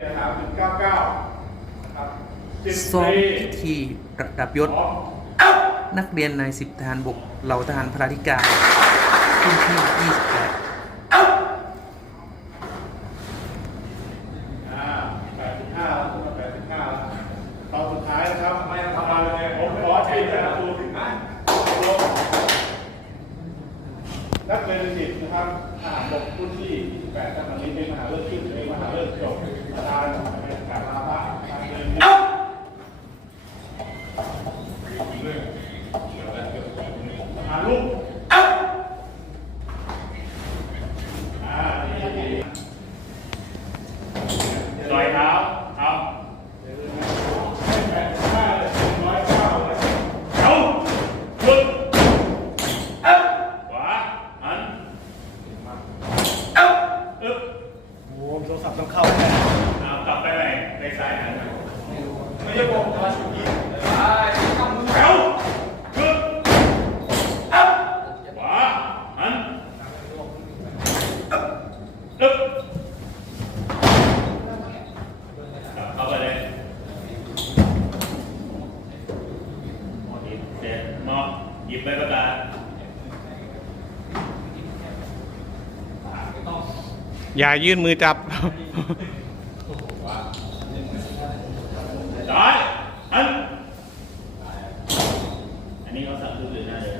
ซ้อมปีพิธีระดับยศพร้อมนักเรียนนายสิบทหารบกเหล่าทหารพระธิการรุ่นที่ 28อ่าแปดสิบห้าแล้วแปดสิบห้าแล้วตอนสุดท้ายนะครับไม่ทำอะไรเลยผมขอที่ประตูถึงนะนักเรียนสิบนะครับทหารบกรุ่นที่แปดท่านนี้เป็นมหาเลิกขึ้นเป็นมหาเลิกจบอาจารย์เป็นการลาบะทางเดินทหารลูกอ่าดีดี รอยเท้าเอาแปดสิบห้าเลยร้อยเก้าเลยเอาหยุดเอ้าขวาหันเอ้าอึ๊บ โอ้โทรศัพท์ต้องเข้าแน่เอากลับไปไหนไปซ้ายหันไม่ใช่ผมมาสุกี้เอาหยุดเอ้าขวาหันอึ๊บอึ๊บเข้าไปเลยเด็ดมอบหยิบใบประกาศ อย่ายื่นมือจับได้อันอันนี้เขาสั่งคือหรือหน้าเดิ